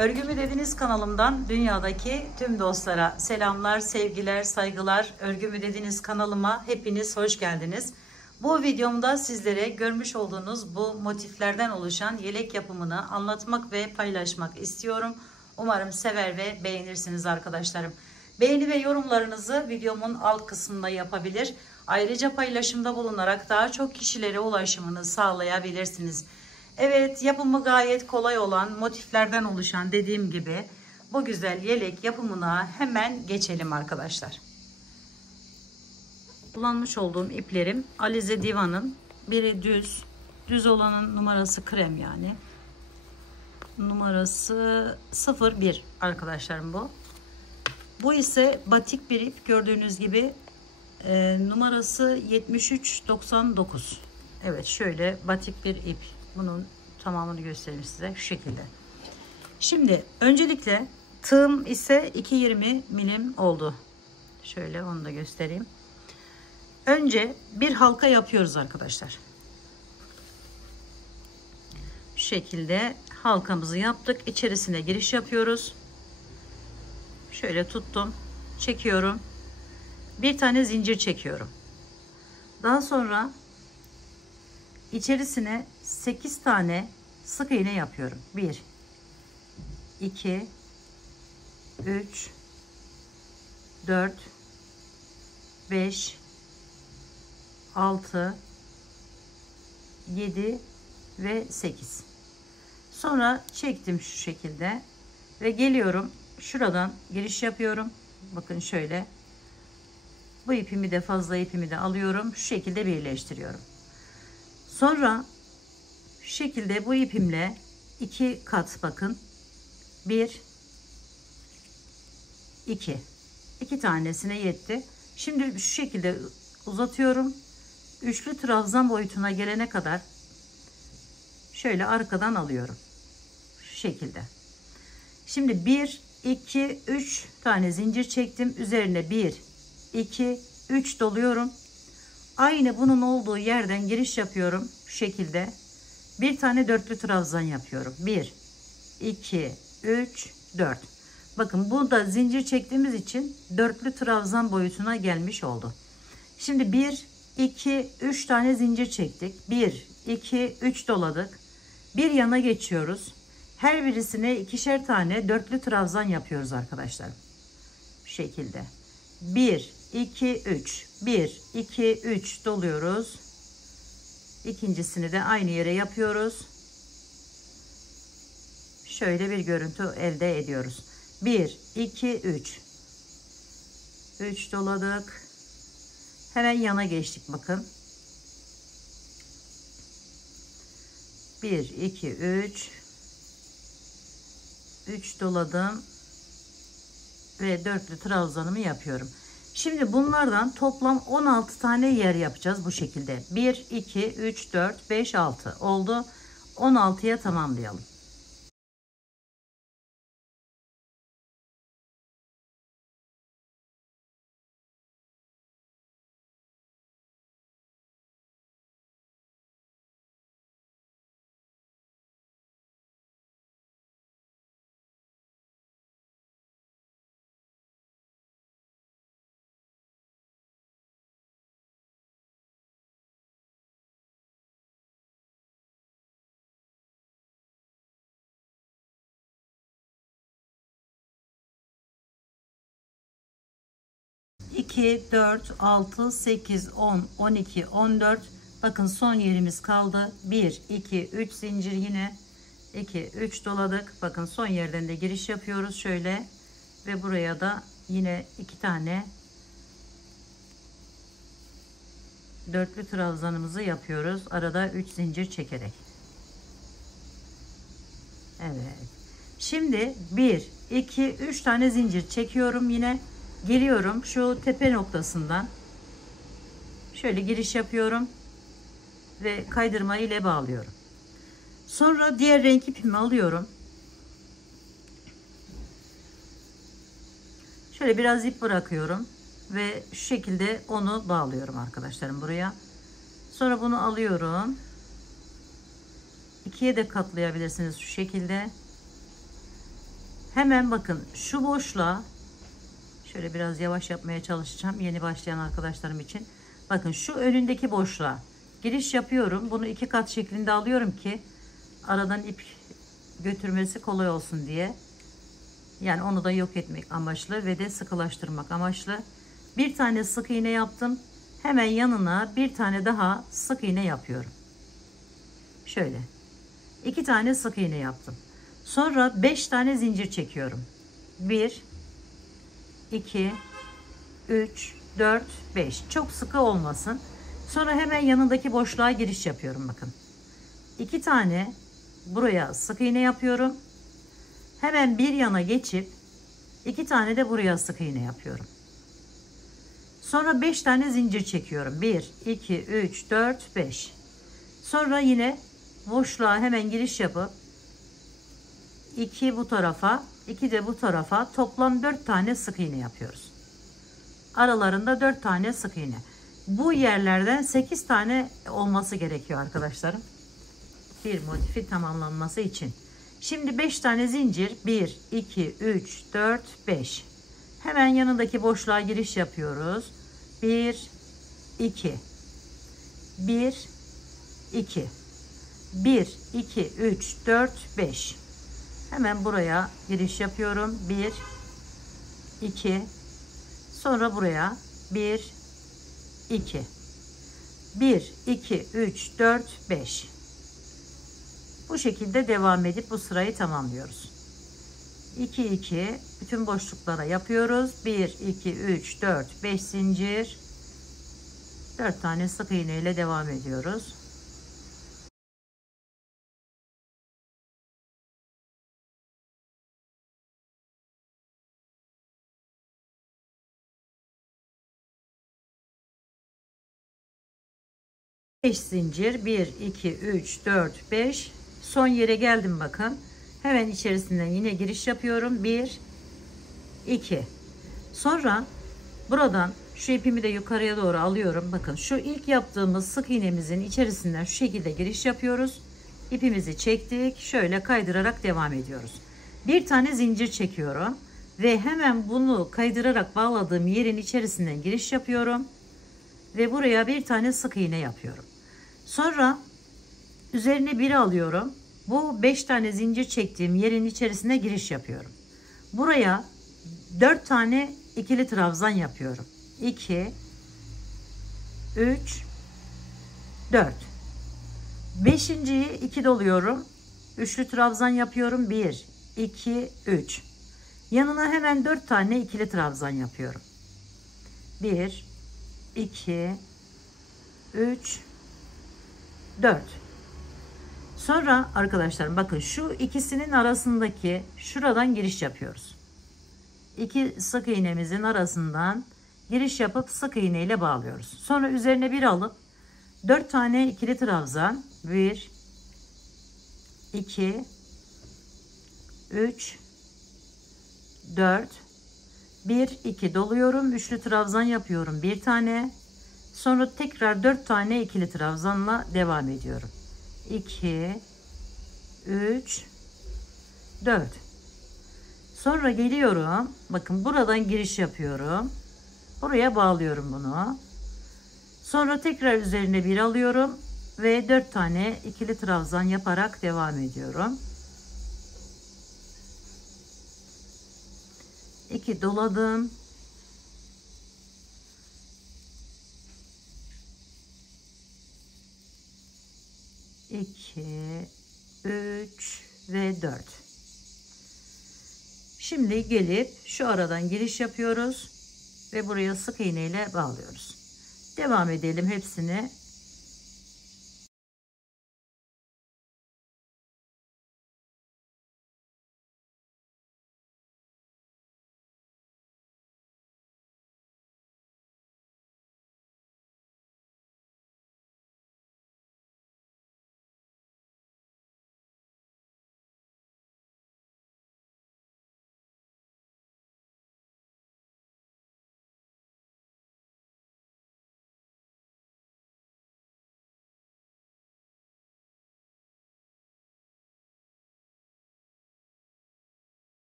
Örgümü Dediniz kanalımdan dünyadaki tüm dostlara selamlar, sevgiler, saygılar. Örgümü Dediniz kanalıma hepiniz hoş geldiniz. Bu videomda sizlere görmüş olduğunuz bu motiflerden oluşan yelek yapımını anlatmak ve paylaşmak istiyorum. Umarım sever ve beğenirsiniz arkadaşlarım. Beğeni ve yorumlarınızı videomun alt kısmında yapabilir. Ayrıca paylaşımda bulunarak daha çok kişilere ulaşımını sağlayabilirsiniz. Evet, yapımı gayet kolay olan motiflerden oluşan dediğim gibi bu güzel yelek yapımına hemen geçelim arkadaşlar. Kullanmış olduğum iplerim Alize Diva'nın, biri düz olanın numarası krem, yani numarası 01 arkadaşlarım bu. Bu ise batik bir ip, gördüğünüz gibi numarası 7399. Evet, şöyle batik bir ip. Bunun tamamını göstereyim size şu şekilde. Şimdi öncelikle tığım ise 220 milim oldu. Şöyle onu da göstereyim. Önce bir halka yapıyoruz arkadaşlar. Şu şekilde halkamızı yaptık. İçerisine giriş yapıyoruz. Şöyle tuttum. Çekiyorum. Bir tane zincir çekiyorum. Daha sonra içerisine 8 tane sık iğne yapıyorum. 1 2 3 4 5 6 7 ve 8. Sonra çektim şu şekilde ve geliyorum, şuradan giriş yapıyorum. Bakın şöyle, bu ipimi de, fazla ipimi de alıyorum, şu şekilde birleştiriyorum. Sonra şu şekilde bu ipimle 2 kat, bakın 1 2 tanesine yetti. Şimdi şu şekilde uzatıyorum. Üçlü trabzan boyutuna gelene kadar şöyle arkadan alıyorum. Şu şekilde. Şimdi 1 2 3 tane zincir çektim. Üzerine 1 2 3 doluyorum. Aynı bunun olduğu yerden giriş yapıyorum. Şu şekilde. Bir tane dörtlü trabzan yapıyorum. 1 2 3 4. Bakın bu da zincir çektiğimiz için dörtlü trabzan boyutuna gelmiş oldu. Şimdi 1 2 3 tane zincir çektik. 1 2 3 doladık. Bir yana geçiyoruz. Her birisine ikişer tane dörtlü trabzan yapıyoruz arkadaşlar. Bu şekilde. 1 2 3 1 2 3 doluyoruz. İkincisini de aynı yere yapıyoruz. Şöyle bir görüntü elde ediyoruz. 1 2 3 3 doladık. Hemen yana geçtik, bakın. 1 2 3 3 doladım ve dörtlü trabzanımı yapıyorum. Şimdi bunlardan toplam 16 tane yer yapacağız bu şekilde. 1 2 3 4 5 6 oldu. 16'ya tamamlayalım. İki, 4, 6, 8, 10, 12, 14. Bakın son yerimiz kaldı. 1, 2, 3 zincir, yine 2, 3 doladık. Bakın son yerden de giriş yapıyoruz şöyle. Ve buraya da yine 2 tane dörtlü trabzanımızı yapıyoruz. Arada 3 zincir çekerek. Evet. Şimdi 1, 2, 3 tane zincir çekiyorum yine. Geliyorum şu tepe noktasından şöyle giriş yapıyorum ve kaydırma ile bağlıyorum. Sonra diğer renk ipimi alıyorum. Şöyle biraz ip bırakıyorum ve şu şekilde onu bağlıyorum arkadaşlarım buraya. Sonra bunu alıyorum. İkiye de katlayabilirsiniz şu şekilde. Hemen bakın şu boşluğa, şöyle biraz yavaş yapmaya çalışacağım yeni başlayan arkadaşlarım için. Bakın şu önündeki boşluğa giriş yapıyorum. Bunu 2 kat şeklinde alıyorum ki aradan ip götürmesi kolay olsun diye. Yani onu da yok etmek amaçlı ve de sıkılaştırmak amaçlı. Bir tane sık iğne yaptım. Hemen yanına bir tane daha sık iğne yapıyorum. Şöyle 2 tane sık iğne yaptım. Sonra 5 tane zincir çekiyorum. 1 2 3 4 5. Çok sıkı olmasın. Sonra hemen yanındaki boşluğa giriş yapıyorum bakın. 2 tane buraya sık iğne yapıyorum. Hemen bir yana geçip 2 tane de buraya sık iğne yapıyorum. Sonra 5 tane zincir çekiyorum. 1 2 3 4 5. Sonra yine boşluğa hemen giriş yapıp 2 bu tarafa, 2 de bu tarafa, toplam 4 tane sık iğne yapıyoruz. Aralarında 4 tane sık iğne. Bu yerlerden 8 tane olması gerekiyor arkadaşlarım. Bir motifi tamamlanması için. Şimdi 5 tane zincir. 1 2 3 4 5. Hemen yanındaki boşluğa giriş yapıyoruz. 1 2 1 2 1 2 3 4 5. Hemen buraya giriş yapıyorum. 1 2. Sonra buraya 1 2 1 2 3 4 5. Bu şekilde devam edip bu sırayı tamamlıyoruz. 2 2 bütün boşluklara yapıyoruz. 1 2 3 4 5 zincir. 4 tane sık iğne ile devam ediyoruz. Beş zincir. 1 2 3 4 5. Son yere geldim bakın. Hemen içerisinden yine giriş yapıyorum. 1 2. Sonra buradan şu ipimi de yukarıya doğru alıyorum. Bakın şu ilk yaptığımız sık iğnemizin içerisinden şu şekilde giriş yapıyoruz. İpimizi çektik. Şöyle kaydırarak devam ediyoruz. Bir tane zincir çekiyorum ve hemen bunu kaydırarak bağladığım yerin içerisinden giriş yapıyorum ve buraya bir tane sık iğne yapıyorum. Sonra üzerine bir alıyorum. Bu 5 tane zincir çektiğim yerin içerisine giriş yapıyorum. Buraya 4 tane ikili trabzan yapıyorum. 2 3 4. Beşinciyi 2 doluyorum. Üçlü trabzan yapıyorum. 1 2 3. Yanına hemen 4 tane ikili trabzan yapıyorum. 1 2 3 4. Sonra arkadaşlar bakın şu ikisinin arasındaki şuradan giriş yapıyoruz. 2 sık iğnemizin arasından giriş yapıp sık iğne ile bağlıyoruz. Sonra üzerine bir alıp 4 tane ikili trabzan, 1 2 3 4 1 2 doluyorum. Üçlü trabzan yapıyorum. Bir tane. Sonra tekrar 4 tane ikili trabzanla devam ediyorum. 2 3 4. Sonra geliyorum. Bakın buradan giriş yapıyorum. Buraya bağlıyorum bunu. Sonra tekrar üzerine bir alıyorum ve 4 tane ikili trabzan yaparak devam ediyorum. 2 doladım. 2 3 ve 4. Şimdi gelip şu aradan giriş yapıyoruz ve buraya sık iğne ile bağlıyoruz. Devam edelim hepsini.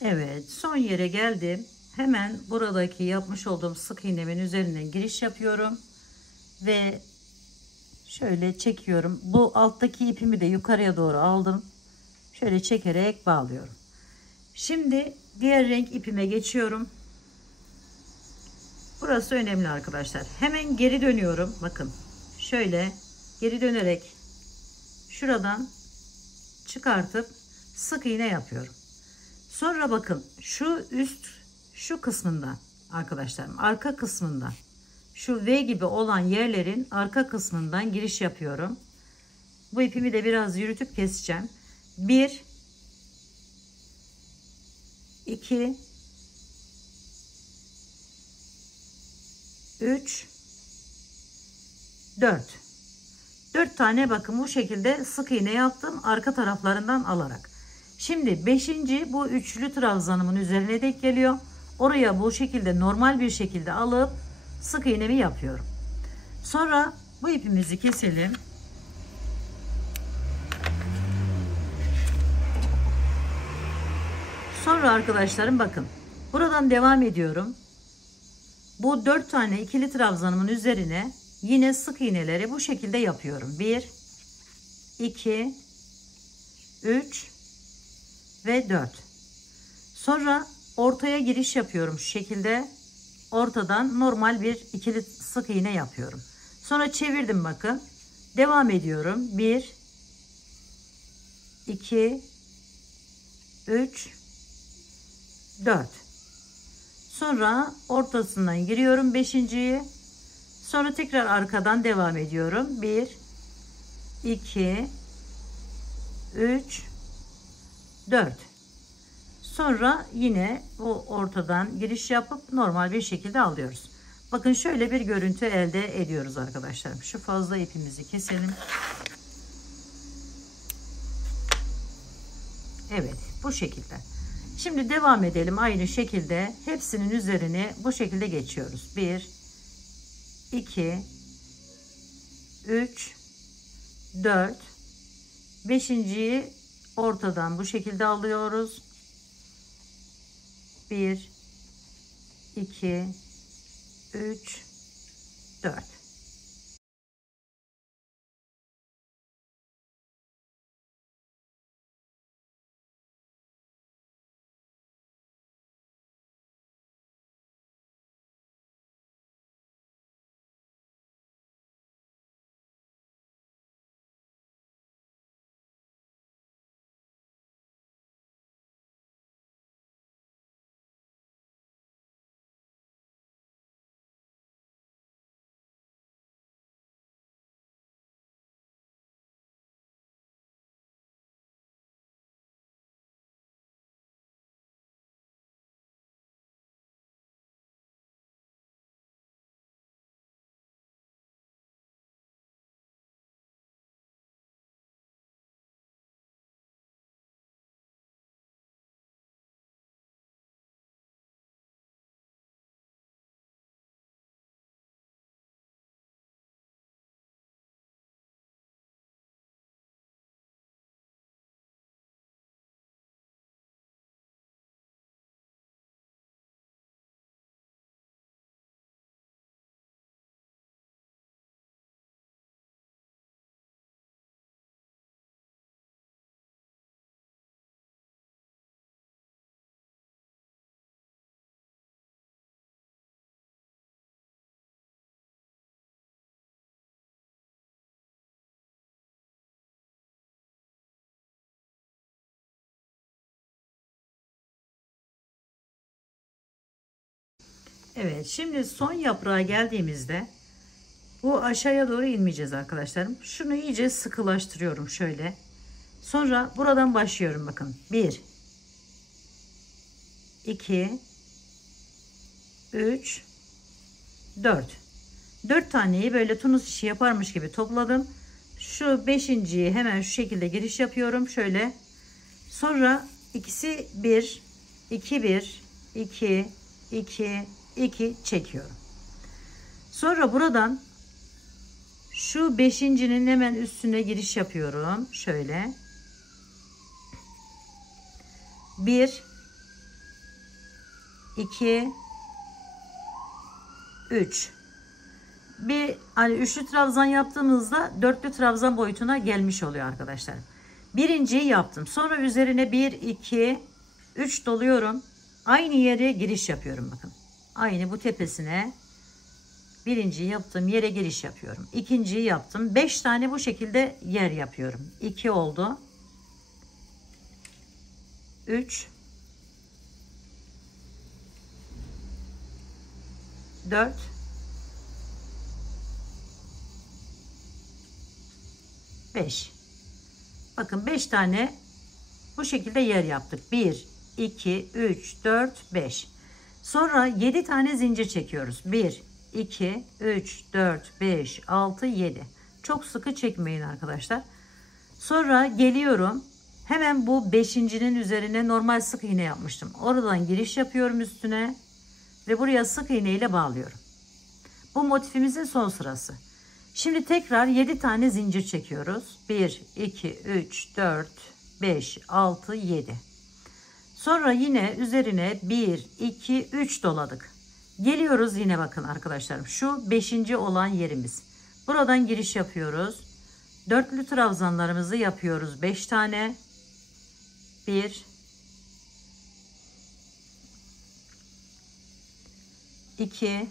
Evet, son yere geldim. Hemen buradaki yapmış olduğum sık iğnemin üzerinden giriş yapıyorum ve şöyle çekiyorum. Bu alttaki ipimi de yukarıya doğru aldım. Şöyle çekerek bağlıyorum. Şimdi diğer renk ipime geçiyorum. Burası önemli arkadaşlar. Hemen geri dönüyorum. Bakın şöyle geri dönerek şuradan çıkartıp sık iğne yapıyorum. Sonra bakın şu kısmından arkadaşlarım, arka kısmından, şu V gibi olan yerlerin arka kısmından giriş yapıyorum. Bu ipimi de biraz yürütüp keseceğim. 1 2 3 4 tane bakın bu şekilde sık iğne yaptım arka taraflarından alarak. Şimdi 5. bu üçlü trabzanımın üzerine denk geliyor. Oraya bu şekilde normal bir şekilde alıp sık iğnemi yapıyorum. Sonra bu ipimizi keselim. Sonra arkadaşlarım bakın buradan devam ediyorum. Bu 4 tane ikili trabzanımın üzerine yine sık iğneleri bu şekilde yapıyorum. 1 2 3 ve 4. Sonra ortaya giriş yapıyorum şu şekilde. Ortadan normal bir ikili sık iğne yapıyorum. Sonra çevirdim bakın. Devam ediyorum. 1 2 3 4. Sonra ortasından giriyorum 5.'yi. Sonra tekrar arkadan devam ediyorum. 1 2 3 4. Sonra yine o ortadan giriş yapıp normal bir şekilde alıyoruz. Bakın şöyle bir görüntü elde ediyoruz arkadaşlarım. Şu fazla ipimizi keselim. Evet, bu şekilde. Şimdi devam edelim aynı şekilde. Hepsinin üzerine bu şekilde geçiyoruz. 1 2 3 4 5.'yi ortadan bu şekilde alıyoruz. 1 2 3 4. Evet, şimdi son yaprağa geldiğimizde bu aşağıya doğru inmeyeceğiz arkadaşlarım. Şunu iyice sıkılaştırıyorum şöyle. Sonra buradan başlıyorum bakın. 1 2 3 4. 4 taneyi böyle tunus işi yaparmış gibi topladım. Şu 5.'yi hemen şu şekilde giriş yapıyorum şöyle. Sonra ikisi 1 2 1 2 2 2 çekiyorum. Sonra buradan şu 5.'nin hemen üstüne giriş yapıyorum şöyle. 1 2, 3. Bir hani üçlü trabzan yaptığımızda dörtlü trabzan boyutuna gelmiş oluyor arkadaşlar. Birinciyi yaptım. Sonra üzerine 1, 2, 3 doluyorum. Aynı yere giriş yapıyorum bakın. Aynı bu tepesine birinciyi yaptığım yere giriş yapıyorum. İkinciyi yaptım. 5 tane bu şekilde yer yapıyorum. 2 oldu. 3, 4, 5. Bakın 5 tane bu şekilde yer yaptık. 1, 2, 3, 4, 5. Sonra 7 tane zincir çekiyoruz. 1, 2, 3, 4, 5, 6, 7. Çok sıkı çekmeyin arkadaşlar. Sonra geliyorum. Hemen bu 5.'nin üzerine normal sık iğne yapmıştım. Oradan giriş yapıyorum üstüne. Ve buraya sık iğne ile bağlıyorum. Bu motifimizin son sırası. Şimdi tekrar 7 tane zincir çekiyoruz. 1, 2, 3, 4, 5, 6, 7. Sonra yine üzerine 1, 2, 3 doladık. Geliyoruz yine bakın arkadaşlarım. Şu 5. olan yerimiz. Buradan giriş yapıyoruz. Dörtlü trabzanlarımızı yapıyoruz. 5 tane. 1, 2,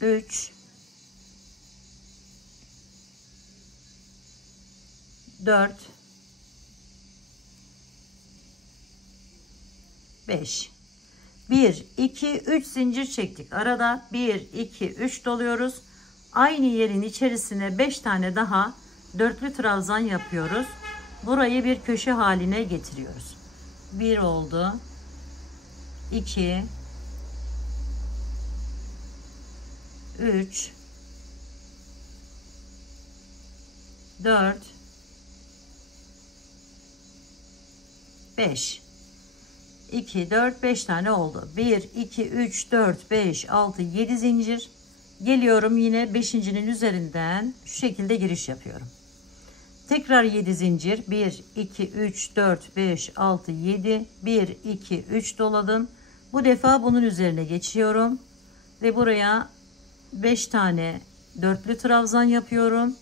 3, 4, 5. 1, 2, 3 zincir çektik. Arada 1, 2, 3 doluyoruz. Aynı yerin içerisine 5 tane daha dörtlü trabzan yapıyoruz. Burayı bir köşe haline getiriyoruz. 1 oldu. 2, 3, 4, 5. 2, 4, 5 tane oldu. 1, 2, 3, 4, 5, 6, 7 zincir. Geliyorum yine 5.'nin üzerinden şu şekilde giriş yapıyorum. Tekrar 7 zincir. 1, 2, 3, 4, 5, 6, 7. 1, 2, 3 doladım. Bu defa bunun üzerine geçiyorum. Ve buraya 5 tane dörtlü trabzan yapıyorum.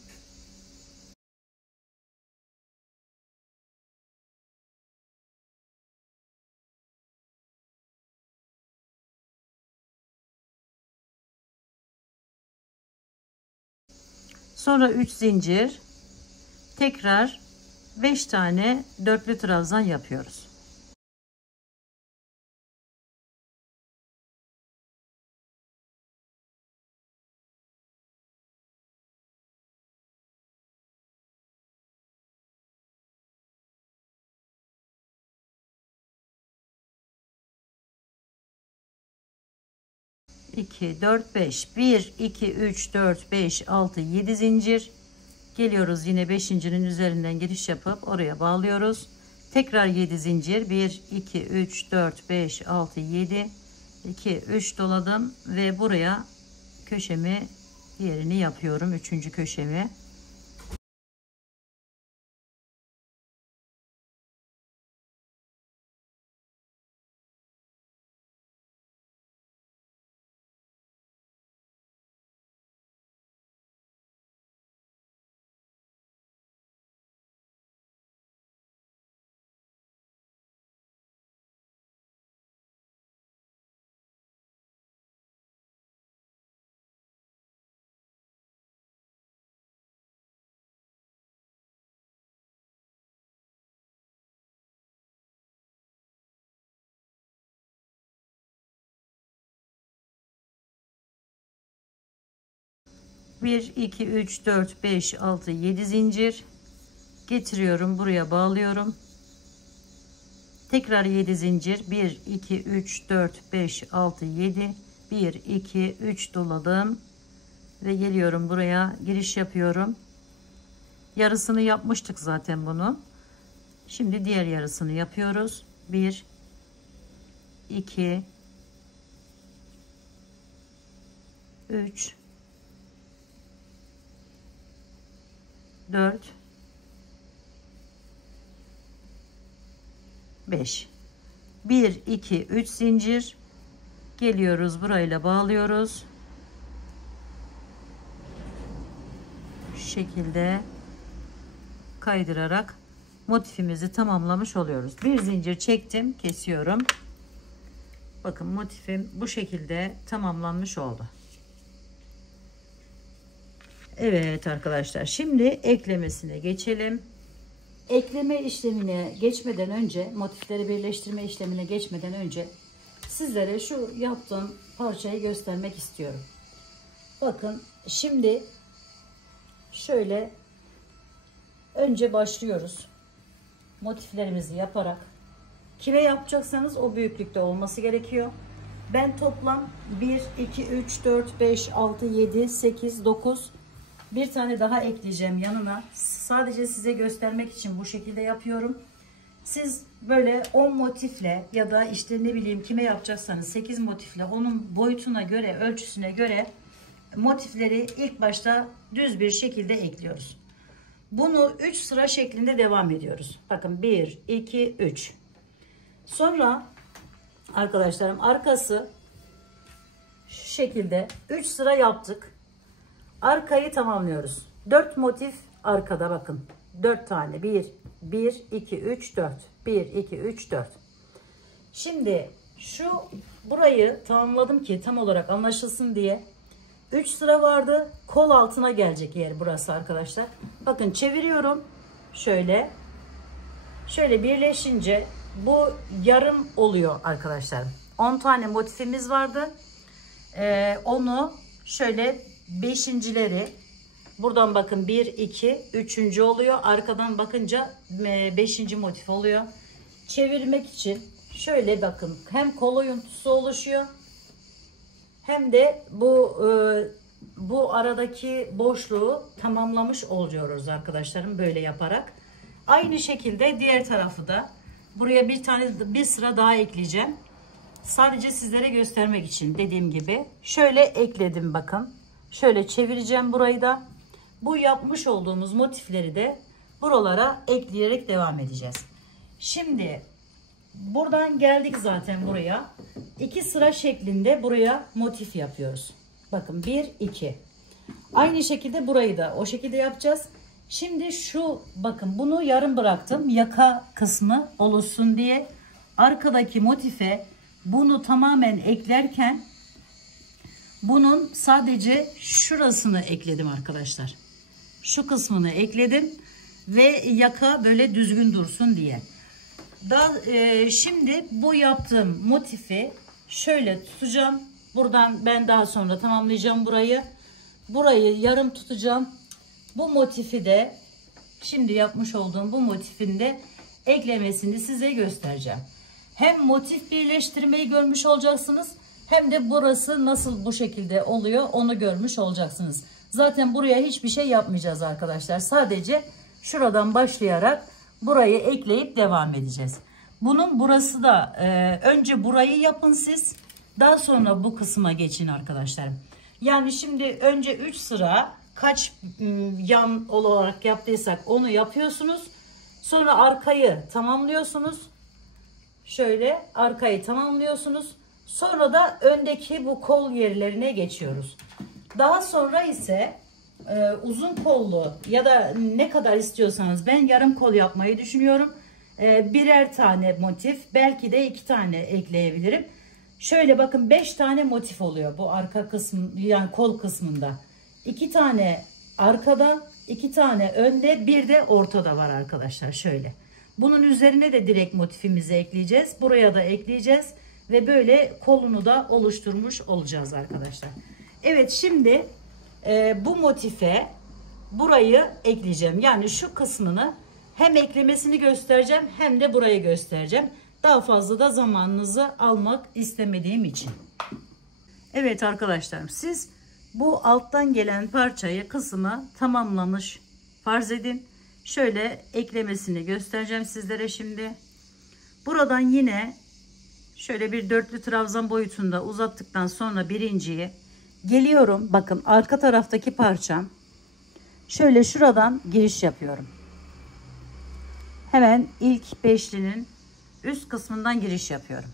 Sonra 3 zincir. Tekrar 5 tane dörtlü trabzan yapıyoruz. İki, dört, beş. 1, 2, 3, 4, 5, 6, 7 zincir. Geliyoruz yine 5.'nin üzerinden giriş yapıp oraya bağlıyoruz. Tekrar 7 zincir. 1, 2, 3, 4, 5, 6, 7. 2, 3 doladım ve buraya köşemi diğerini yapıyorum. Üçüncü köşemi. Bir, iki, üç, dört, beş, altı, 7 zincir getiriyorum. Buraya bağlıyorum. Tekrar 7 zincir. 1, 2, 3, 4, 5, 6, 7. 1, 2, 3 doladım. Ve geliyorum buraya giriş yapıyorum. Yarısını yapmıştık zaten bunu. Şimdi diğer yarısını yapıyoruz. 1, 2, 3, 4, 5. 1 2 3 zincir geliyoruz, burayla bağlıyoruz. Şu şekilde kaydırarak motifimizi tamamlamış oluyoruz. Bir zincir çektim, kesiyorum. Bakın motifim bu şekilde tamamlanmış oldu. Evet arkadaşlar, şimdi eklemesine geçelim. Ekleme işlemine geçmeden önce, motifleri birleştirme işlemine geçmeden önce sizlere şu yaptığım parçayı göstermek istiyorum. Bakın şimdi şöyle önce başlıyoruz. Motiflerimizi yaparak, kime yapacaksanız o büyüklükte olması gerekiyor. Ben toplam 1 2 3 4 5 6 7 8 9 bir tane daha ekleyeceğim yanına. Sadece size göstermek için bu şekilde yapıyorum. Siz böyle 10 motifle ya da işte ne bileyim kime yapacaksanız 8 motifle, onun boyutuna göre, ölçüsüne göre motifleri ilk başta düz bir şekilde ekliyoruz. Bunu 3 sıra şeklinde devam ediyoruz. Bakın 1 2 3. Sonra arkadaşlarım arkası şu şekilde 3 sıra yaptık. Arkayı tamamlıyoruz. 4 motif arkada, bakın. 4 tane. 1 2 3 4. 1 2 3 4. Şimdi burayı tamamladım ki tam olarak anlaşılsın diye. 3 sıra vardı. Kol altına gelecek yer burası arkadaşlar. Bakın çeviriyorum. Şöyle birleşince bu yarım oluyor arkadaşlar. 10 tane motifimiz vardı. Onu şöyle beşincileri buradan bakın 1 2 3. oluyor. Arkadan bakınca 5. motif oluyor. Çevirmek için şöyle bakın, hem kol oyuntusu oluşuyor hem de bu aradaki boşluğu tamamlamış oluyoruz arkadaşlarım böyle yaparak. Aynı şekilde diğer tarafı da buraya bir sıra daha ekleyeceğim. Sadece sizlere göstermek için, dediğim gibi şöyle ekledim, bakın. Şöyle çevireceğim burayı da. Bu yapmış olduğumuz motifleri de buralara ekleyerek devam edeceğiz. Şimdi buradan geldik zaten buraya. 2 sıra şeklinde buraya motif yapıyoruz. Bakın 1 2. Aynı şekilde burayı da o şekilde yapacağız. Şimdi bakın bunu yarım bıraktım. Yaka kısmı oluşsun diye. Arkadaki motife bunu tamamen eklerken bunun sadece şurasını ekledim arkadaşlar. Şu kısmını ekledim ve yaka böyle düzgün dursun diye. Şimdi bu yaptığım motifi şöyle tutacağım. Buradan ben daha sonra tamamlayacağım burayı. Burayı yarım tutacağım. Bu motifi de şimdi yapmış olduğum bu motifin de eklemesini size göstereceğim. Hem motif birleştirmeyi görmüş olacaksınız, hem de burası nasıl bu şekilde oluyor onu görmüş olacaksınız. Zaten buraya hiçbir şey yapmayacağız arkadaşlar. Sadece şuradan başlayarak burayı ekleyip devam edeceğiz. Bunun burası da önce burayı yapın siz. Daha sonra bu kısma geçin arkadaşlarım. Yani şimdi önce 3 sıra kaç yan olarak yaptıysak onu yapıyorsunuz. Sonra arkayı tamamlıyorsunuz. Şöyle arkayı tamamlıyorsunuz. Sonra da öndeki bu kol yerlerine geçiyoruz. Daha sonra ise uzun kollu ya da ne kadar istiyorsanız, ben yarım kol yapmayı düşünüyorum. Birer tane motif, belki de 2 tane ekleyebilirim. Şöyle bakın 5 tane motif oluyor bu arka kısım, yani kol kısmında. 2 tane arkada, 2 tane önde, bir de ortada var arkadaşlar şöyle. Bunun üzerine de direkt motifimizi ekleyeceğiz. Buraya da ekleyeceğiz ve böyle kolunu da oluşturmuş olacağız arkadaşlar. Evet, şimdi bu motife burayı ekleyeceğim. Yani şu kısmını hem eklemesini göstereceğim hem de burayı göstereceğim. Daha fazla da zamanınızı almak istemediğim için. Evet arkadaşlarım, siz bu alttan gelen parçayı, kısmı tamamlamış farz edin. Şöyle eklemesini göstereceğim sizlere şimdi. Buradan yine şöyle bir dörtlü trabzan boyutunda uzattıktan sonra birinciyi geliyorum. Bakın arka taraftaki parçam. Şöyle şuradan giriş yapıyorum. Hemen ilk beşlinin üst kısmından giriş yapıyorum.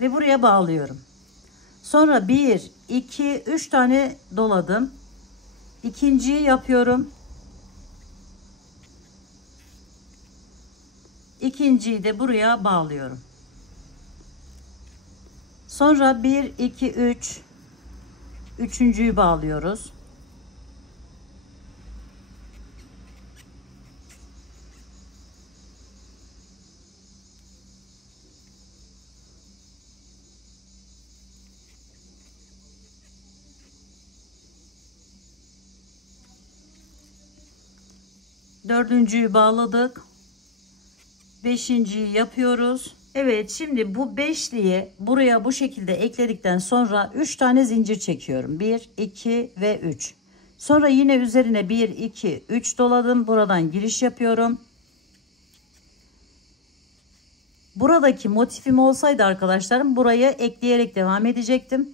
Ve buraya bağlıyorum. Sonra 1, 2, 3 tane doladım. İkinciyi yapıyorum. İkinciyi de buraya bağlıyorum. Sonra 1, 2, 3. Üçüncüyü bağlıyoruz. Dördüncüyü bağladık. Beşinciyi yapıyoruz. Evet, şimdi bu beşliği buraya bu şekilde ekledikten sonra 3 tane zincir çekiyorum. 1, 2 ve 3. Sonra yine üzerine 1, 2, 3 doladım. Buradan giriş yapıyorum. Buradaki motifim olsaydı arkadaşlarım buraya ekleyerek devam edecektim.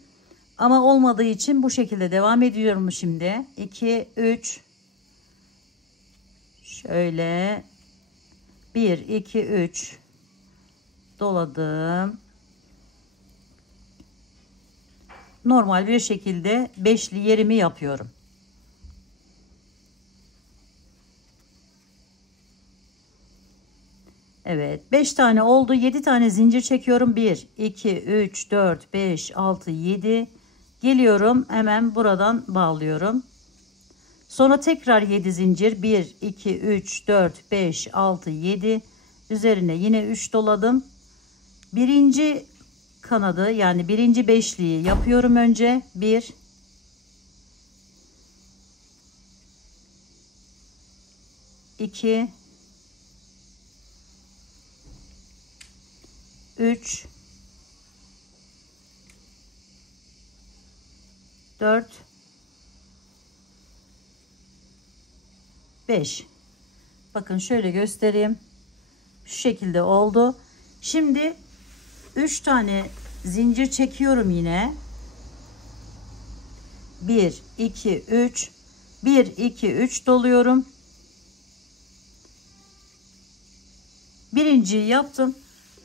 Ama olmadığı için bu şekilde devam ediyorum şimdi. 2, 3. Şöyle 1, 2, 3 doladım. Normal bir şekilde beşli yerimi yapıyorum. Evet, 5 tane oldu. 7 tane zincir çekiyorum. 1, 2, 3, 4, 5, 6, 7. Geliyorum. Hemen buradan bağlıyorum. Sonra tekrar 7 zincir. 1, 2, 3, 4, 5, 6, 7. Üzerine yine 3 doladım. Birinci kanadı yani birinci beşliği yapıyorum önce. 1, 2, 3, 4, 5. Bakın şöyle göstereyim. Şu şekilde oldu. Şimdi 3 tane zincir çekiyorum yine. 1, 2, 3. 1, 2, 3 doluyorum. Birinciyi yaptım.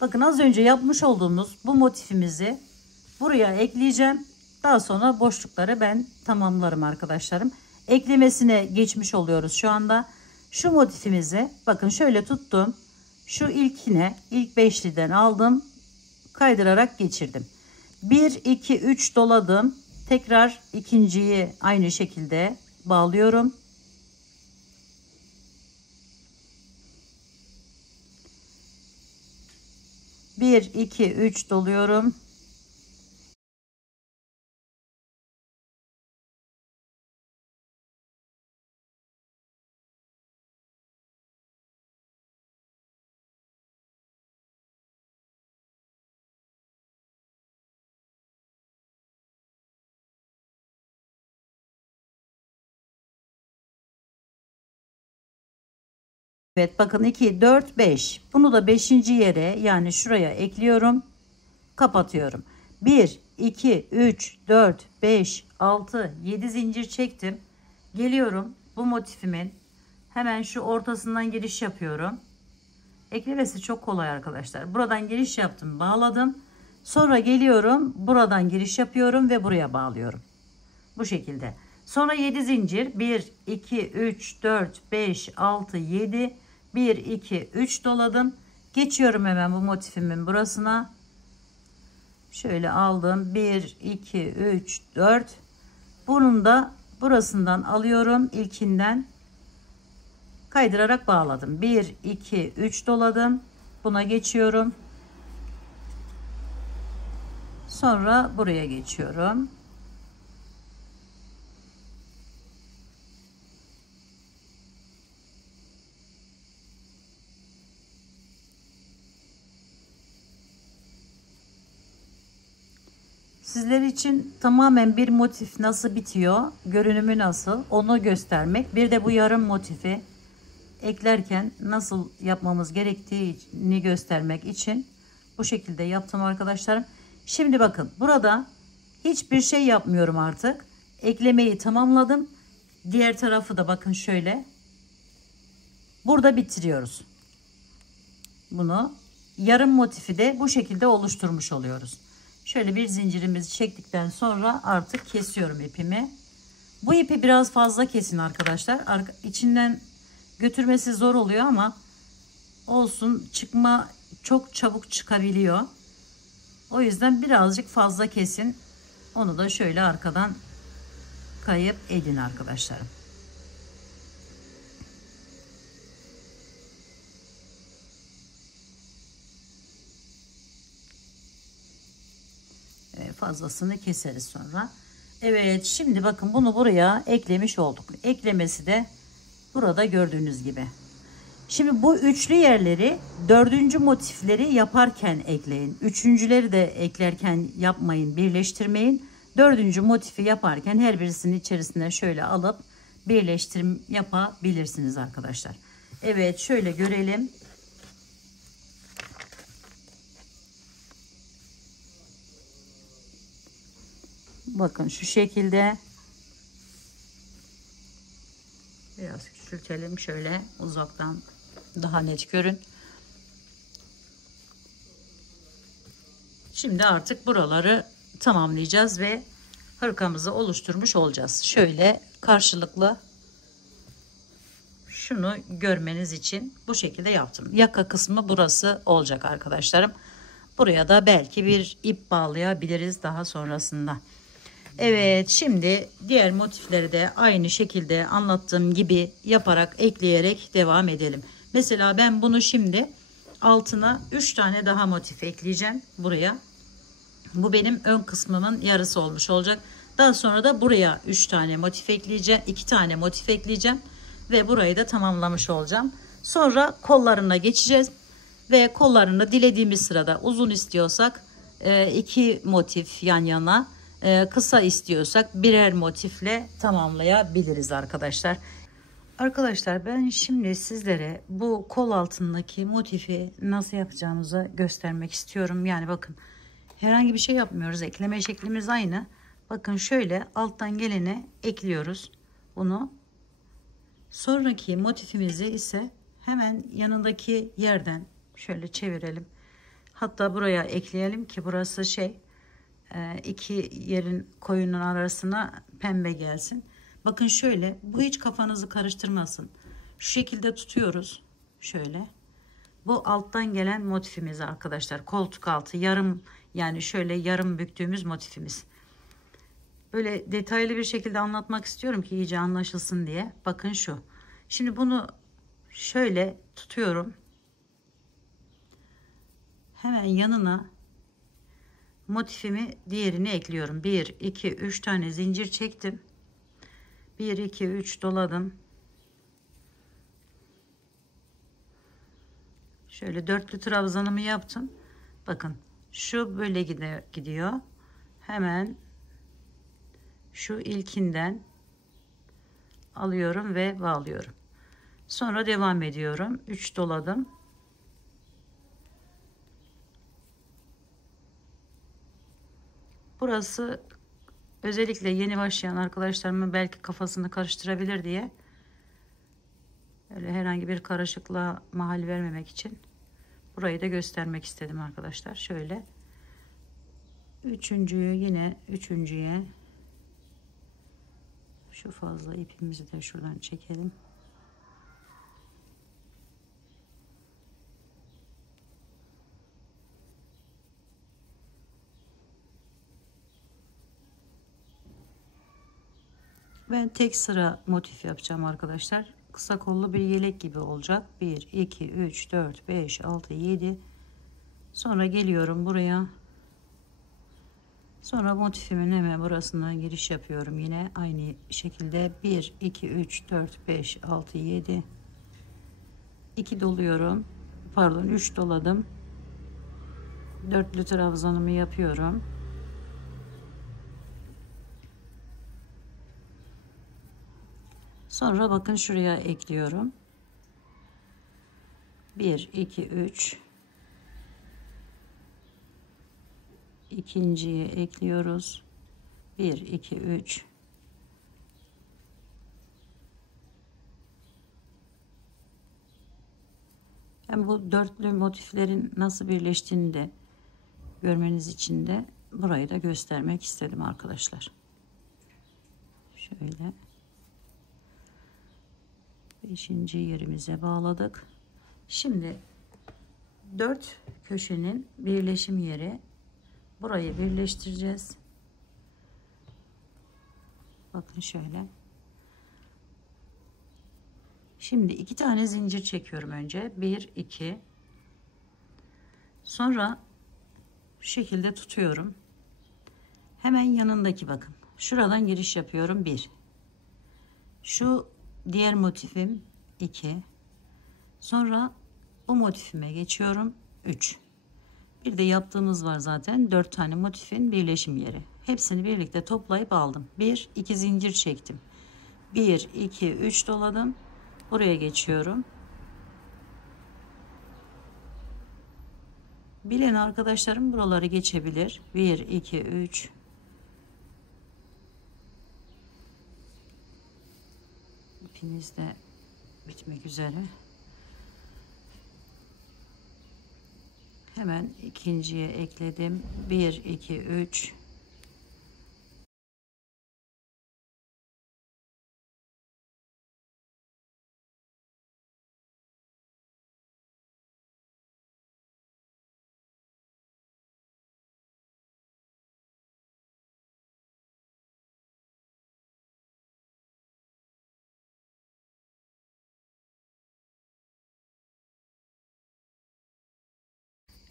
Bakın az önce yapmış olduğumuz bu motifimizi buraya ekleyeceğim. Daha sonra boşlukları ben tamamlarım arkadaşlarım. Eklemesine geçmiş oluyoruz şu anda. Şu motifimizi bakın şöyle tuttum. Şu ilkine ilk beşliden aldım. Kaydırarak geçirdim. 1, 2, 3 doladım. Tekrar ikinciyi aynı şekilde bağlıyorum. Bir, iki, üç doluyorum. Evet bakın 2, 4, 5. Bunu da 5. yere yani şuraya ekliyorum. Kapatıyorum. 1, 2, 3, 4, 5, 6, 7 zincir çektim. Geliyorum bu motifimin hemen şu ortasından giriş yapıyorum. Eklemesi çok kolay arkadaşlar. Buradan giriş yaptım, bağladım. Sonra geliyorum, buradan giriş yapıyorum ve buraya bağlıyorum. Bu şekilde. Sonra 7 zincir. 1, 2, 3, 4, 5, 6, 7. 1, 2, 3 doladım. Geçiyorum hemen bu motifimin burasına. Şöyle aldım. 1, 2, 3, 4. Bunun da burasından alıyorum. İlkinden kaydırarak bağladım. 1, 2, 3 doladım. Buna geçiyorum. Sonra buraya geçiyorum. Sizler için tamamen bir motif nasıl bitiyor, görünümü nasıl onu göstermek. Bir de bu yarım motifi eklerken nasıl yapmamız gerektiğini göstermek için bu şekilde yaptım arkadaşlarım. Şimdi bakın burada hiçbir şey yapmıyorum artık. Eklemeyi tamamladım. Diğer tarafı da bakın şöyle. Burada bitiriyoruz. Bunu yarım motifi de bu şekilde oluşturmuş oluyoruz. Şöyle bir zincirimizi çektikten sonra artık kesiyorum ipimi. Bu ipi biraz fazla kesin arkadaşlar. İçinden götürmesi zor oluyor ama olsun, çıkma çok çabuk çıkabiliyor. O yüzden birazcık fazla kesin. Onu da şöyle arkadan kayıp edin arkadaşlarım. Fazlasını keseriz sonra. Evet, şimdi bakın bunu buraya eklemiş olduk. Eklemesi de burada gördüğünüz gibi. Şimdi bu üçlü yerleri dördüncü motifleri yaparken ekleyin. Üçüncüleri de eklerken yapmayın, birleştirmeyin. Dördüncü motifi yaparken her birisinin içerisine şöyle alıp birleştirim yapabilirsiniz arkadaşlar. Evet, şöyle görelim. Bakın şu şekilde. Biraz küçültelim şöyle uzaktan daha net görün. Şimdi artık buraları tamamlayacağız ve hırkamızı oluşturmuş olacağız. Şöyle karşılıklı şunu görmeniz için bu şekilde yaptım. Yaka kısmı burası olacak arkadaşlarım. Buraya da belki bir ip bağlayabiliriz daha sonrasında. Evet, şimdi diğer motifleri de aynı şekilde anlattığım gibi yaparak ekleyerek devam edelim. Mesela ben bunu şimdi altına 3 tane daha motif ekleyeceğim buraya. Bu benim ön kısmımın yarısı olmuş olacak. Daha sonra da buraya 3 tane motif ekleyeceğim. 2 tane motif ekleyeceğim. Ve burayı da tamamlamış olacağım. Sonra kollarına geçeceğiz. Ve kollarını dilediğimiz sırada uzun istiyorsak 2 motif yan yana, kısa istiyorsak birer motifle tamamlayabiliriz arkadaşlar. Arkadaşlar ben şimdi sizlere bu kol altındaki motifi nasıl yapacağımızı göstermek istiyorum. Yani bakın, herhangi bir şey yapmıyoruz. Ekleme şeklimiz aynı. Bakın şöyle alttan gelene ekliyoruz bunu. Sonraki motifimizi ise hemen yanındaki yerden şöyle çevirelim. Hatta buraya ekleyelim ki burası iki yerin koyunun arasına pembe gelsin. Bakın şöyle, bu hiç kafanızı karıştırmasın. Şu şekilde tutuyoruz. Şöyle. Bu alttan gelen motifimiz arkadaşlar. Koltuk altı yarım, yani şöyle yarım büktüğümüz motifimiz. Böyle detaylı bir şekilde anlatmak istiyorum ki iyice anlaşılsın diye. Bakın şu. Şimdi bunu şöyle tutuyorum. Hemen yanına motifimi diğerini ekliyorum. 1 2 3 tane zincir çektim. 1 2 3 doladım. Şöyle dörtlü trabzanımı yaptım. Bakın şu böyle gidiyor. Hemen şu ilkinden alıyorum ve bağlıyorum. Sonra devam ediyorum. 3 doladım. Burası özellikle yeni başlayan arkadaşlarımın belki kafasını karıştırabilir diye, öyle herhangi bir karışıklığa mahal vermemek için burayı da göstermek istedim arkadaşlar. Şöyle üçüncüyü yine üçüncüye şu fazla ipimizi de şuradan çekelim. Ben tek sıra motif yapacağım arkadaşlar. Kısa kollu bir yelek gibi olacak. 1 2 3 4 5 6 7. Sonra geliyorum buraya. Sonra motifimin hemen burasından giriş yapıyorum. Yine aynı şekilde 1 2 3 4 5 6 7. 2 doluyorum. Pardon, 3 doladım. Dörtlü trabzanımı yapıyorum. Sonra bakın şuraya ekliyorum. 1 2 3. İkinciye ekliyoruz. 1 2 3. Hem bu dörtlü motiflerin nasıl birleştiğini de görmeniz için de burayı da göstermek istedim arkadaşlar. Şöyle 5. yerimize bağladık. Şimdi 4 köşenin birleşim yeri, burayı birleştireceğiz. Bakın şöyle. Şimdi 2 tane zincir çekiyorum önce. 1 2. Sonra bu şekilde tutuyorum. Hemen yanındaki, bakın. Şuradan giriş yapıyorum. 1. Şu diğer motifim 2. Sonra bu motifime geçiyorum. 3. Bir de yaptığımız var zaten. 4 tane motifin birleşim yeri. Hepsini birlikte toplayıp aldım. 1 2 zincir çektim. 1 2 3 doladım. Buraya geçiyorum. Bilen arkadaşlarım buraları geçebilir. 1 2 3. İpimiz de bitmek üzere. Hemen ikinciye ekledim. 1 2 3.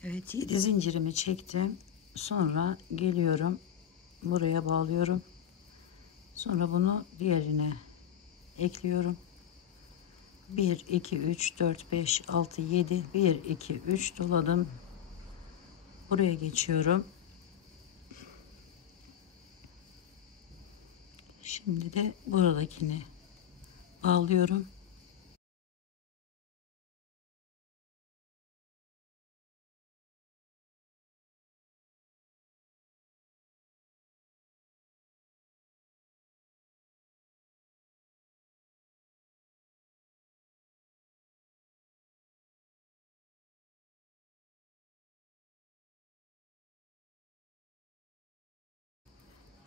Evet, 7 zincirimi çektim. Sonra geliyorum. Buraya bağlıyorum. Sonra bunu diğerine ekliyorum. 1 2 3 4 5 6 7. 1 2 3 doladım. Buraya geçiyorum. Şimdi de buradakini bağlıyorum.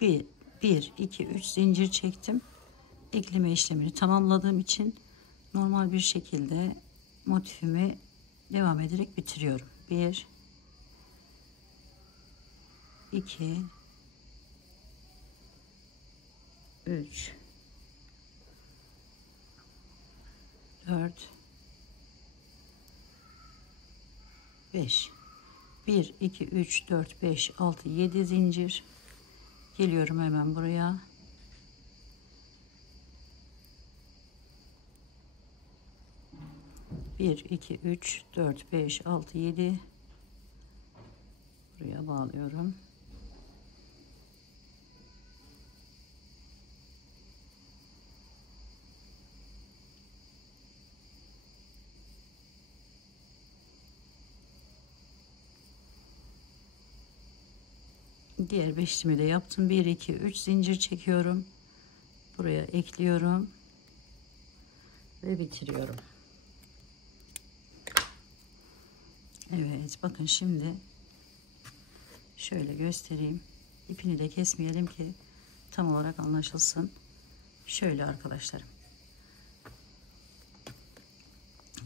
Bir 2 3 zincir çektim. Ekleme işlemini tamamladığım için normal bir şekilde motifimi devam ederek bitiriyorum. 1 2 3 4 5. 1 2 3 4 5 6 7 zincir. Geliyorum hemen buraya. Bir, iki, üç, dört, beş, altı, yedi. Buraya bağlıyorum. Diğer beşlimi de yaptım. 1 2 3 zincir çekiyorum. Buraya ekliyorum ve bitiriyorum. Evet, bakın şimdi şöyle göstereyim. İpini de kesmeyelim ki tam olarak anlaşılsın. Şöyle arkadaşlarım.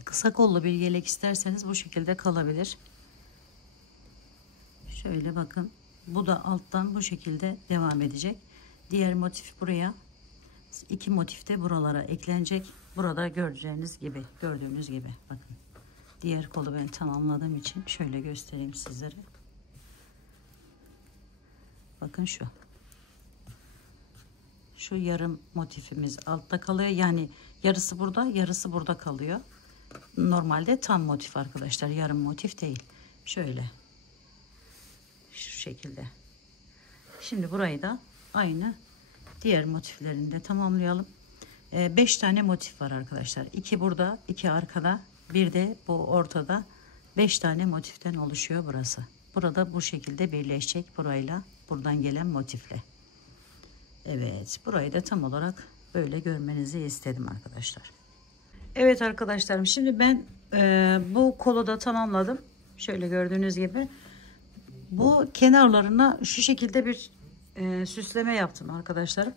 Kısa kollu bir yelek isterseniz bu şekilde kalabilir. Şöyle bakın. Bu da alttan bu şekilde devam edecek. Diğer motif buraya. 2 motif de buralara eklenecek. Burada gördüğünüz gibi. Bakın. Diğer kolu ben tamamladığım için şöyle göstereyim sizlere. Bakın şu. Şu yarım motifimiz altta kalıyor. Yani yarısı burada, yarısı burada kalıyor. Normalde tam motif arkadaşlar. Yarım motif değil. Şöyle. Şu şekilde. Şimdi burayı da aynı diğer motiflerini de tamamlayalım. 5 tane motif var arkadaşlar. 2 burada, 2 arkada, bir de bu ortada. 5 tane motiften oluşuyor burası. Burada bu şekilde birleşecek burayla, buradan gelen motifle. Evet, burayı da tam olarak böyle görmenizi istedim arkadaşlar. Evet arkadaşlarım, şimdi ben Bu kolu da tamamladım. Şöyle gördüğünüz gibi. Bu kenarlarına şu şekilde bir süsleme yaptım arkadaşlarım.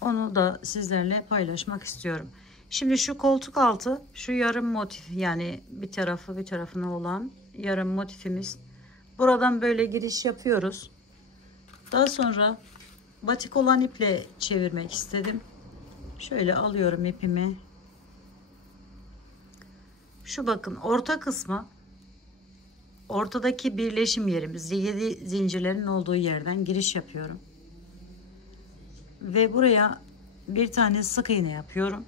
Onu da sizlerle paylaşmak istiyorum. Şimdi şu koltuk altı, şu yarım motif, yani bir tarafı bir tarafına olan yarım motifimiz. Buradan böyle giriş yapıyoruz. Daha sonra batik olan iple çevirmek istedim. Şöyle alıyorum ipimi. Şu bakın orta kısmı, ortadaki birleşim yerimiz, 7 zincirlerin olduğu yerden giriş yapıyorum. Ve buraya bir tane sık iğne yapıyorum.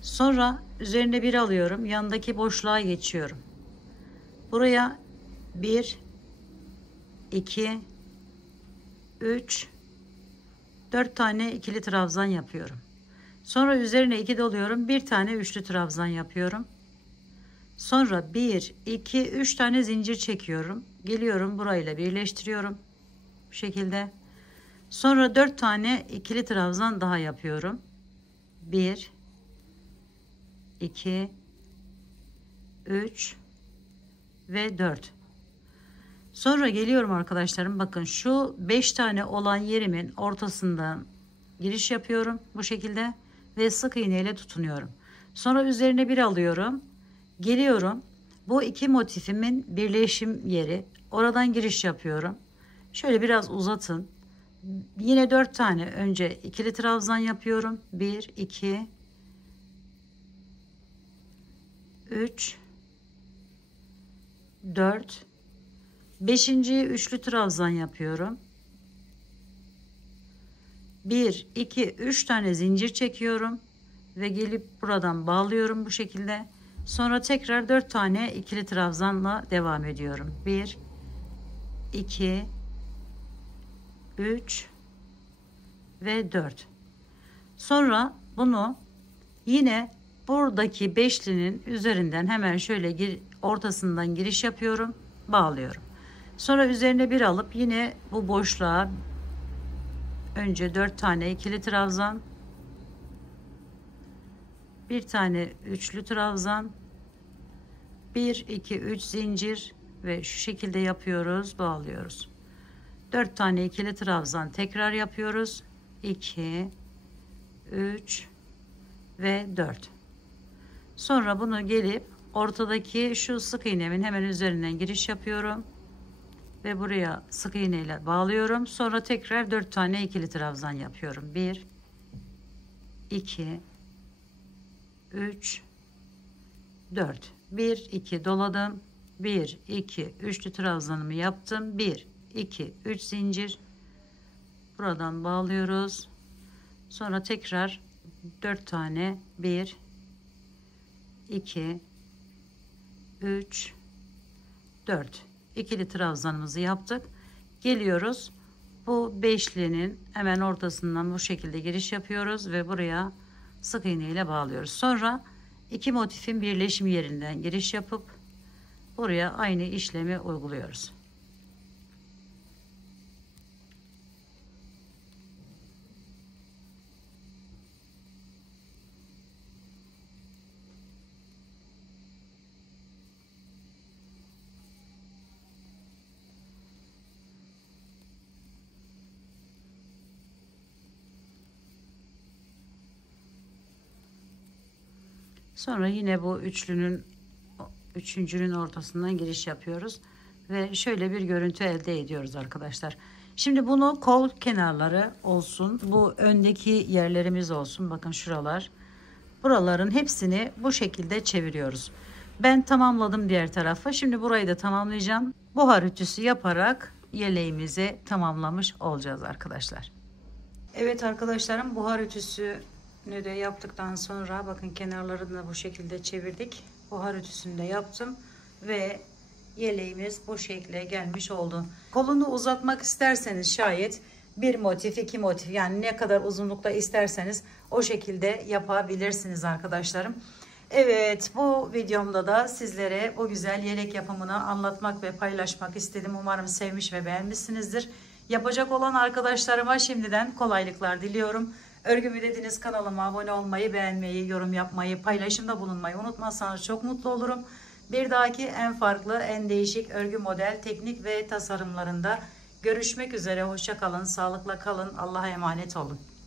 Sonra üzerine bir alıyorum. Yandaki boşluğa geçiyorum. Buraya 1, 2, 3, 4 tane ikili trabzan yapıyorum. Sonra üzerine 2 doluyorum. Bir tane üçlü trabzan yapıyorum. Sonra 1, 2, 3 tane zincir çekiyorum. Geliyorum burayla birleştiriyorum. Bu şekilde. Sonra 4 tane ikili trabzan daha yapıyorum. 1, 2, 3 ve 4. Sonra geliyorum arkadaşlarım. Bakın şu 5 tane olan yerimin ortasından giriş yapıyorum. Bu şekilde. Ve sık iğne ile tutunuyorum. Sonra üzerine bir alıyorum. Geliyorum. Bu iki motifimin birleşim yeri. Oradan giriş yapıyorum. Şöyle biraz uzatın. Yine 4 tane önce ikili trabzan yapıyorum. 1, 2, 3, 4, 5. üçlü trabzan yapıyorum. 1, 2, 3 tane zincir çekiyorum. Ve gelip buradan bağlıyorum bu şekilde. Sonra tekrar 4 tane ikili trabzanla devam ediyorum. 1, 2, 3 ve 4. Sonra bunu yine buradaki beşlinin üzerinden hemen şöyle ortasından giriş yapıyorum. Bağlıyorum. Sonra üzerine bir alıp yine bu boşluğa önce 4 tane ikili trabzan, bir tane üçlü trabzan, 1, 2, 3 zincir ve şu şekilde yapıyoruz, bağlıyoruz. 4 tane ikili trabzan tekrar yapıyoruz. 2, 3 ve 4. Sonra bunu gelip ortadaki şu sık iğnemin hemen üzerinden giriş yapıyorum. Ve buraya sık iğne ile bağlıyorum. Sonra tekrar 4 tane ikili trabzan yapıyorum. 1, 2, 3, 4. 1, 2 doladım. 1, 2, üçlü trabzanımı yaptım. 1, 2, 3 zincir. Buradan bağlıyoruz. Sonra tekrar 4 tane 1, 2, 3, 4 ikili trabzanımızı yaptık. Geliyoruz. Bu beşlinin hemen ortasından bu şekilde giriş yapıyoruz ve buraya sık iğne ile bağlıyoruz. Sonra iki motifin birleşim yerinden giriş yapıp buraya aynı işlemi uyguluyoruz. Sonra yine bu üçüncünün ortasından giriş yapıyoruz ve şöyle bir görüntü elde ediyoruz arkadaşlar. Şimdi bunu kol kenarları olsun, bu öndeki yerlerimiz olsun. Bakın şuralar. Buraların hepsini bu şekilde çeviriyoruz. Ben tamamladım diğer tarafı. Şimdi burayı da tamamlayacağım. Buhar ütüsü yaparak yeleğimizi tamamlamış olacağız arkadaşlar. Evet arkadaşlarım, buhar ütüsü de yaptıktan sonra bakın kenarlarını da bu şekilde çevirdik. Buhar ütüsünü de yaptım ve yeleğimiz bu şekle gelmiş oldu. Kolunu uzatmak isterseniz şayet bir motif, iki motif, yani ne kadar uzunlukta isterseniz o şekilde yapabilirsiniz arkadaşlarım. Evet, bu videomda da sizlere bu güzel yelek yapımını anlatmak ve paylaşmak istedim. Umarım sevmiş ve beğenmişsinizdir. Yapacak olan arkadaşlarıma şimdiden kolaylıklar diliyorum. Örgümü dediğiniz kanalıma abone olmayı, beğenmeyi, yorum yapmayı, paylaşımda bulunmayı unutmazsanız çok mutlu olurum. Bir dahaki en farklı, en değişik örgü model, teknik ve tasarımlarında görüşmek üzere. Hoşça kalın, sağlıkla kalın. Allah'a emanet olun.